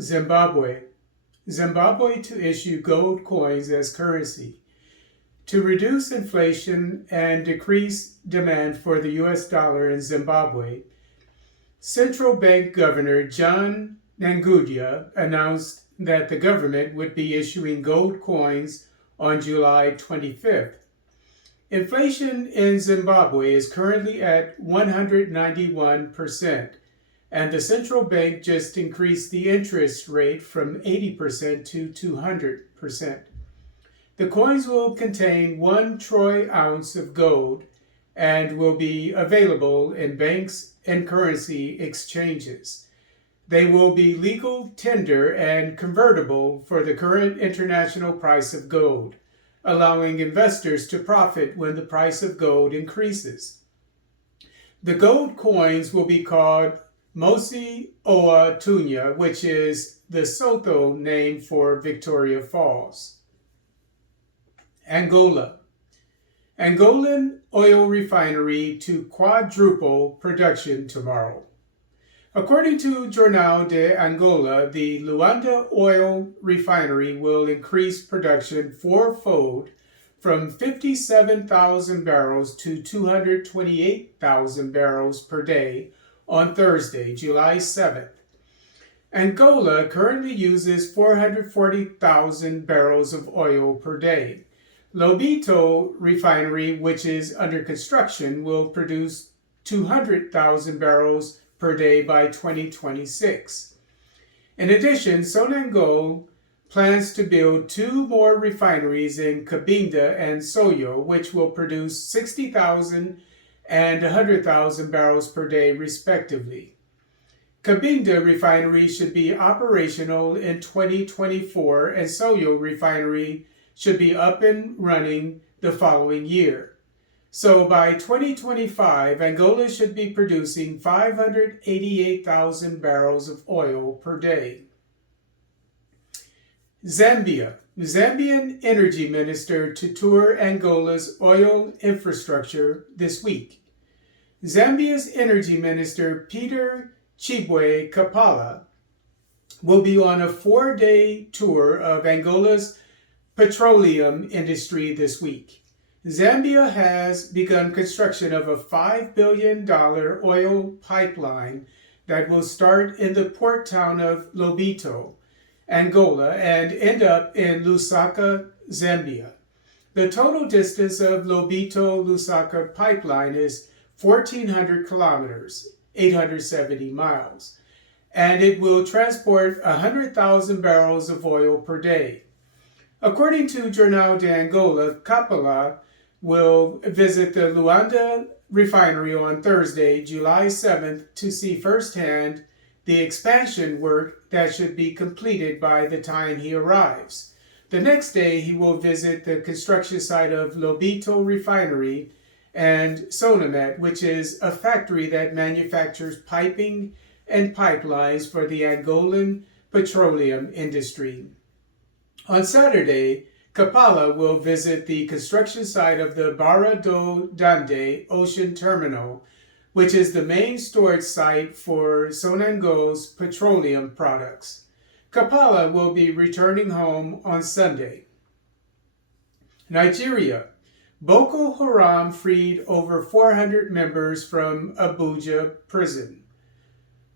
Zimbabwe. Zimbabwe to issue gold coins as currency. To reduce inflation and decrease demand for the US dollar in Zimbabwe, Central Bank Governor John Nangudya announced that the government would be issuing gold coins on July 25th. Inflation in Zimbabwe is currently at 191%, and the central bank just increased the interest rate from 80% to 200%. The coins will contain 1 troy ounce of gold and will be available in banks and currency exchanges. They will be legal tender and convertible for the current international price of gold, allowing investors to profit when the price of gold increases. The gold coins will be called Mosi-oa-Tunya, which is the Sotho name for Victoria Falls. Angola. Angolan Oil Refinery to quadruple production tomorrow. According to Jornal de Angola, the Luanda Oil Refinery will increase production fourfold from 57,000 barrels to 228,000 barrels per day on Thursday, July 7th. Angola currently uses 440,000 barrels of oil per day. Lobito refinery, which is under construction, will produce 200,000 barrels per day by 2026. In addition, Sonangol plans to build 2 more refineries in Cabinda and Soyo, which will produce 60,000 and 100,000 barrels per day respectively. Cabinda refinery should be operational in 2024 and Soyo refinery should be up and running the following year. So by 2025, Angola should be producing 588,000 barrels of oil per day. Zambia. Zambian Energy Minister to tour Angola's oil infrastructure this week. Zambia's Energy Minister Peter Chibwe Kapala will be on a 4-day tour of Angola's petroleum industry this week. Zambia has begun construction of a $5 billion oil pipeline that will start in the port town of Lobito, Angola, and end up in Lusaka, Zambia. The total distance of Lobito-Lusaka pipeline is 1,400 kilometers, 870 miles, and it will transport 100,000 barrels of oil per day. According to Jornal de Angola, Kapala will visit the Luanda refinery on Thursday, July 7th, to see firsthand the expansion work that should be completed by the time he arrives. The next day, he will visit the construction site of Lobito Refinery and Sonamet, which is a factory that manufactures piping and pipelines for the Angolan petroleum industry. On Saturday, Kapala will visit the construction site of the Barra do Dande Ocean Terminal, which is the main storage site for Sonangol's petroleum products. Kapala will be returning home on Sunday. Nigeria. Boko Haram freed over 400 members from Abuja prison.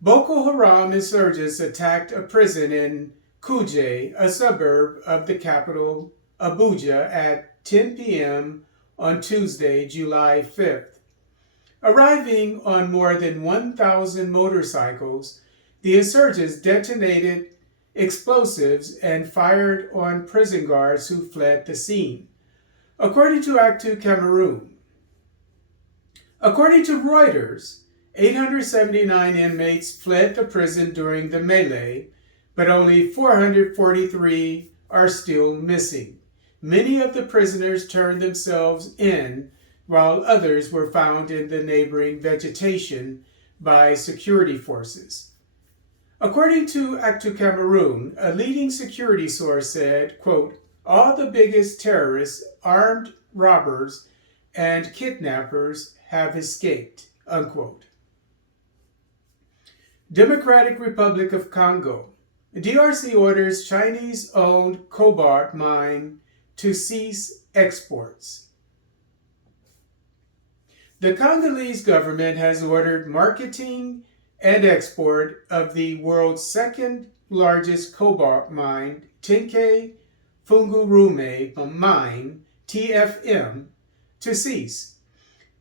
Boko Haram insurgents attacked a prison in Kuje, a suburb of the capital, Abuja, at 10 p.m. on Tuesday, July 5th. Arriving on more than 1,000 motorcycles, the insurgents detonated explosives and fired on prison guards who fled the scene. According to Actu Cameroon. According to Reuters, 879 inmates fled the prison during the melee, but only 443 are still missing. Many of the prisoners turned themselves in, while others were found in the neighboring vegetation by security forces. According to Actu Cameroon, a leading security source said, quote, all the biggest terrorists, armed robbers, and kidnappers have escaped, unquote. Democratic Republic of Congo. DRC orders Chinese-owned Cobart mine to cease exports. The Congolese government has ordered marketing and export of the world's second largest cobalt mine, Tenke Fungurume Mine, TFM, to cease.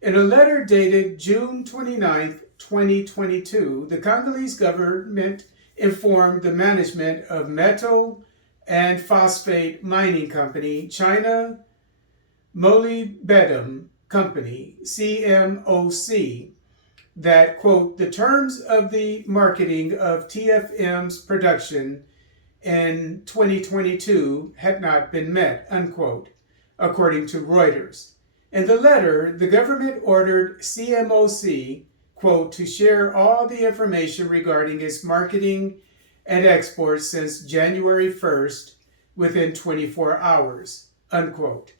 In a letter dated June 29, 2022, the Congolese government informed the management of metal and phosphate mining company China Molybdenum Company, CMOC, that, quote, the terms of the marketing of TFM's production in 2022 had not been met, unquote, according to Reuters. In the letter, the government ordered CMOC, quote, to share all the information regarding its marketing and exports since January 1st within 24 hours, unquote.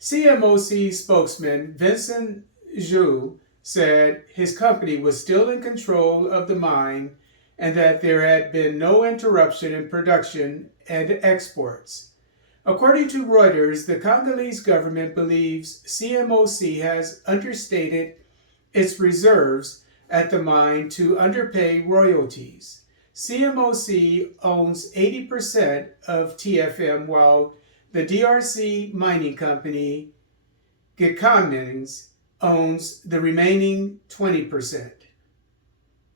CMOC spokesman Vincent Zhu said his company was still in control of the mine and that there had been no interruption in production and exports. According to Reuters, the Congolese government believes CMOC has understated its reserves at the mine to underpay royalties. CMOC owns 80% of TFM, while the DRC mining company Gécamines owns the remaining 20%.